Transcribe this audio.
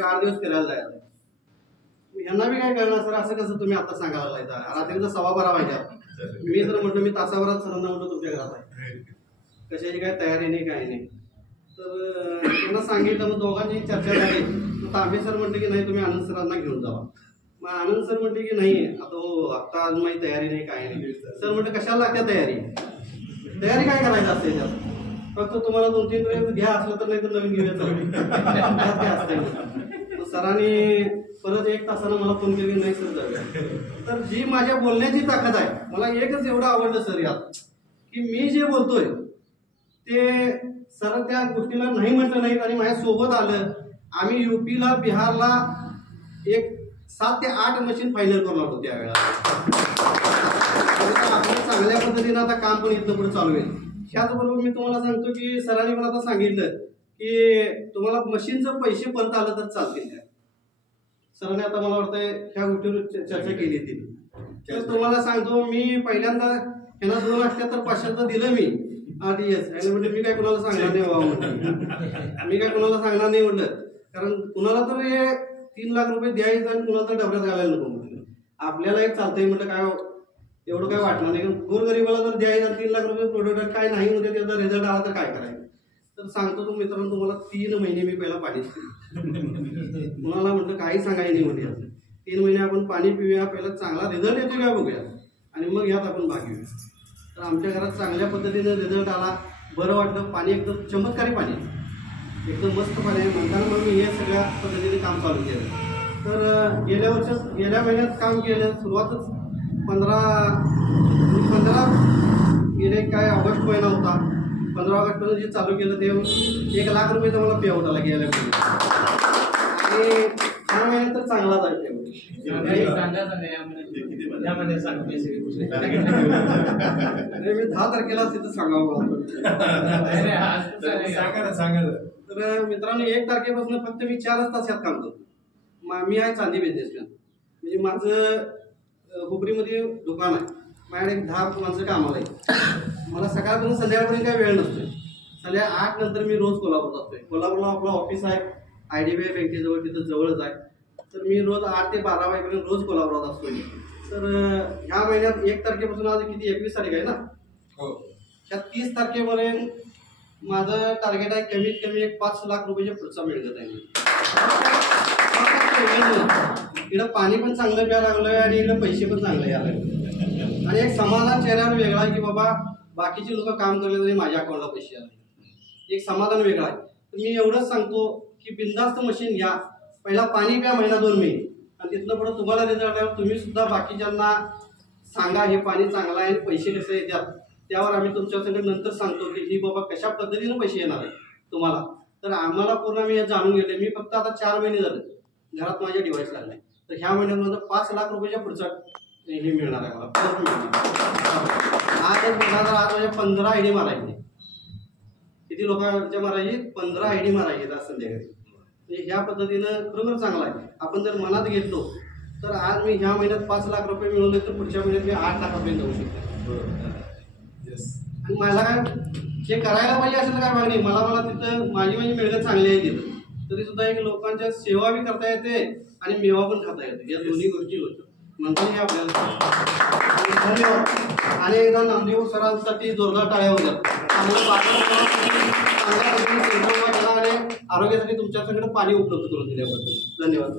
8 दिवस फिरायला जायचं. यांना बी काय करणार सर, असं कसं तुम्ही आता सांगायला लागलाय, रात्रीचं 12:15 वाजता. मी तर म्हटलं मी तासाभरात सरांना म्हटलं तुमच्या घरात आहे, कशाची काय तयारी नाही काय नाही. तर त्यांना सांगितलं, मग दोघांची चर्चा झाली. मग तांबे सर म्हटले की नाही तुम्ही आनंद सरांना घेऊन जावा. मग आनंद सर म्हटले की नाही आता आज माझी तयारी नाही काय नाही. सर म्हटलं कशाला लागते तयारी काय करायचं असते त्यात, फक्त तुम्हाला 2-3 वेळेस घ्या असलं तर, नाही तर नवीन घेऊया काय असते. सरांनी परत 1 तासानं मला फोन केली, नाही सर जाऊया. तर जी माझ्या बोलण्याची ताकद आहे, मला एकच एवढं आवडलं सर यात, की मी जे बोलतोय ते सर त्या गोष्टीला नाही म्हटलं नाहीत आणि माझ्या सोबत आलं. आम्ही युपीला बिहारला एक 7 ते 8 मशीन फायनल करून होतो त्यावेळेला. आपण चांगल्या पद्धतीनं आता काम पण इथं पुढे चालू आहे. त्याचबरोबर मी तुम्हाला सांगतो की सरांनी पण आता सांगितलं की तुम्हाला मशीनचं पैसे परत आलं तर चालतील का. सरांनी आता मला वाटतंय ह्या गोष्टीवर चर्चा केली ती. तर तुम्हाला सांगतो, मी पहिल्यांदा ह्यांना 2 असल्या तर 500 दिलं मी RDS. म्हणजे मी काय कुणाला सांगणार नाही बाबा म्हटलं, मी काय कुणाला सांगणार नाही म्हटलं, कारण कुणाला तर हे 3 लाख रुपये द्यायचं आणि कुणाला तर डबऱ्यात घालायला नको म्हटलं. आपल्याला एक चालतंय म्हटलं, काय एवढं काय वाटणार नाही. गोरगरीबाला जर द्यायचं 3 लाख रुपये प्रोडक्ट काय नाही म्हणजे त्याचा रिझल्ट आला तर काय करायचं. तर सांगतो तो मित्रांनो तुम्हाला 3 महिने मी पहिला पाणी कुणाला म्हटलं काही सांगायचं नाही म्हटलं. 3 महिने आपण पाणी पिऊया, पहिला चांगला रिझल्ट येतो का बघूया आणि मग यात आपण भाग घेऊया. तर आमच्या घरात चांगल्या पद्धतीने रिझल्ट आला, बरं वाटलं. पाणी एकदम चमत्कारी पाणी, एकदम मस्त पाणी आहे म्हणताना मग मी हे सगळ्या पद्धतीने काम चालू केलं. तर गेल्या महिन्यात काम केलं. सुरुवातच 15 गेले काय ऑगस्ट महिना होता, 15 ऑगस्टमध्ये जे चालू केलं ते 1 लाख रुपयेचा मला पे आउट आला गेल्या महिन्यात. आणि ह्या महिन्यात तर चांगलाच आहे पे आउट. मी 10 तारखेला तिथं सांगावं. तर मित्रांनो 1 तारखेपासून फक्त मी 4 तास यात काम करतो. मी आहे चांदी बिझनेसमॅन. म्हणजे माझं हुपरीमध्ये दुकान आहे, माझ्याकडे 10 माणसं कामाला आहे. मला सकाळपासून संध्याकाळपर्यंत काही वेळ नसतोय. संध्याकाळी 8 नंतर मी रोज कोल्हापूरला असतोय. कोल्हापूरला आपलं ऑफिस आहे IDBI बँकेजवळ, तिथं जवळच आहे. तर मी रोज 8 ते 12 वाजेपर्यंत रोज कोल्हापुरात असतोय. तर ह्या महिन्यात 1 तारखेपासून आज किती 21 तारीख आहे ना, त्या 30 तारखेपर्यंत माझं टार्गेट आहे कमीत कमी एक 5 लाख रुपयाच्या पुढचा मिळत आहे. इकडं पाणी पण चांगलं प्यायला लागलोय आणि इकडं पैसे पण चांगले यायला लागले आणि एक समाधान चेहऱ्यावर वेगळा आहे की बाबा बाकीचे लोक काम करले तरी माझ्या अकाउंटला पैसे आले, एक समाधान वेगळं आहे. तर मी एवढंच सांगतो की बिनधास्त मशीन घ्या, पहिला पाणी प्या 1-2 महिने आणि तिथनं पुढे तुम्हाला रिझल्ट आल्यावर तुम्ही सुद्धा बाकीच्यांना सांगा हे पाणी चांगलं आहे आणि पैसे कसे येतात त्यावर आम्ही तुमच्याकडे नंतर सांगतो की ही बाबा कशा पद्धतीने पैसे येणार आहे तुम्हाला. तर आम्हाला पूर्ण मी जाणून घेतले. मी फक्त आता 4 महिने झाले घरात माझ्या डिव्हाइस लागले. तर ह्या महिन्यात माझं 5 लाख रुपयाच्या पुढचा हे मिळणार आहे मला. आज माझ्या 15 ID मारायचे. किती लोकांच्या मारायची? 15 ID मारायचे आज संध्याकाळी. ह्या पद्धतीनं खरोखर चांगला आहे. आपण जर मनात घेतलो तर आज मी ह्या महिन्यात 5 लाख रुपये मिळवले तर पुढच्या महिन्यात मी 8 लाखापर्यंत जाऊ शकतो. आणि मला काय हे करायला पाहिजे असेल काय मागणी, मला तिथं माझी मिळकत चांगली आहे तिथं, तरी सुद्धा एक लोकांच्या सेवा बी करता येते आणि मेवा पण खाता येते. या दोन्ही गोष्टी होतं म्हणतो मी आपल्याला. धन्यवाद. आणि एकदा नामदेव सरांसाठी जोरदार टाळ्या होत्या. चांगल्या पद्धतीने आणि आरोग्यासाठी तुमच्याकडे पाणी उपलब्ध करून दिल्याबद्दल धन्यवाद.